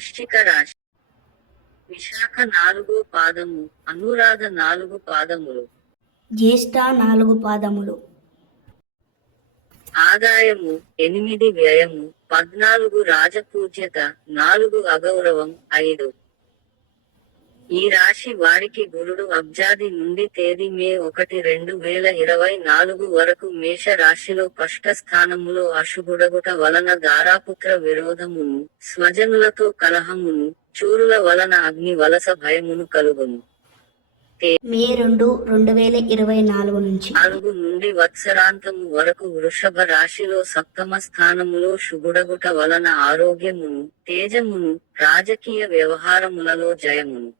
వృశ్చిక రాశి విశాఖ నాలుగో పాదము అనురాధ నాలుగు పాదములు. జ్యేష్ఠ నాలుగు పాదములు. ఆదాయము ఎనిమిది వ్యయము పద్నాలుగు రాజపూజ్యత నాలుగు అగౌరవం ఐదు. ఈ రాశి వారికి గురుడు అబ్జాది నుండి తేదీ మే ఒకటి రెండు వేల ఇరవై నాలుగు వరకు మేష రాశిలో కష్ట స్థానములో అశుభుడగుట వలన దారాపుత్ర విరోధమును స్వజనులతో కలహమును చూరుల వలన అగ్ని వలస భయమును కలుగును. మే రెండు రెండు వేల ఇరవై నాలుగు నుంచి. నాలుగు నుండి వత్సరాంతము వరకు వృషభ రాశిలో సప్తమ స్థానములో శుభుడగుట వలన ఆరోగ్యమును తేజమును రాజకీయ వ్యవహారములలో జయమును.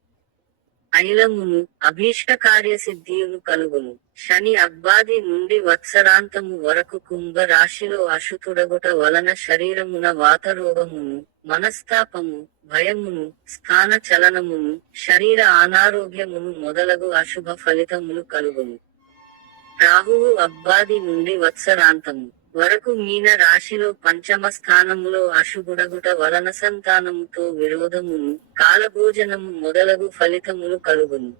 ఐలమును అభీష్ట కార్యసిద్ధియును కలుగును. శని అబ్బాది నుండి వత్సరాంతము వరకు కుంభ రాశిలో అశుతుడగుట వలన శరీరమున వాతరోగమును మనస్తాపము భయమును స్థాన చలనమును శరీర అనారోగ్యమును మొదలగు అశుభ ఫలితములు కలుగును. రాహువు అబ్బాది నుండి వత్సరాంతము. వరకు మీన రాశిలో పంచమ స్థానములో అశుగుడగుట వలన సంతానముతో విరోధమును కాలభోజనము మొదలగు ఫలితములు కలుగును.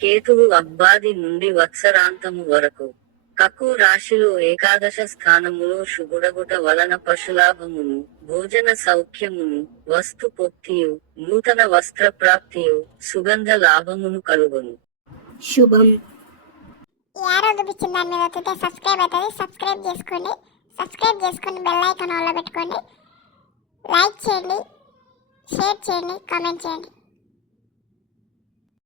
కేతువు అబ్బాది నుండి వత్సరాంతము వరకు కక్కు రాశిలో ఏకాదశ స్థానములో శుభుడగుట వలన పశులాభమును భోజన సౌఖ్యమును వస్తు పొక్తియు నూతన వస్త్ర ప్రాప్తియు సుగంధ లాభమును కలుగును. శుభం. యారో చూపించిన దాని మీద వచ్చితే సబ్స్క్రైబ్ అవుతుంది. సబ్స్క్రైబ్ చేసుకోండి. సబ్స్క్రైబ్ చేసుకొని బెల్ ఐకాన్ ఆన్లో పెట్టుకోండి. లైక్ చేయండి. షేర్ చేయండి. కామెంట్ చేయండి.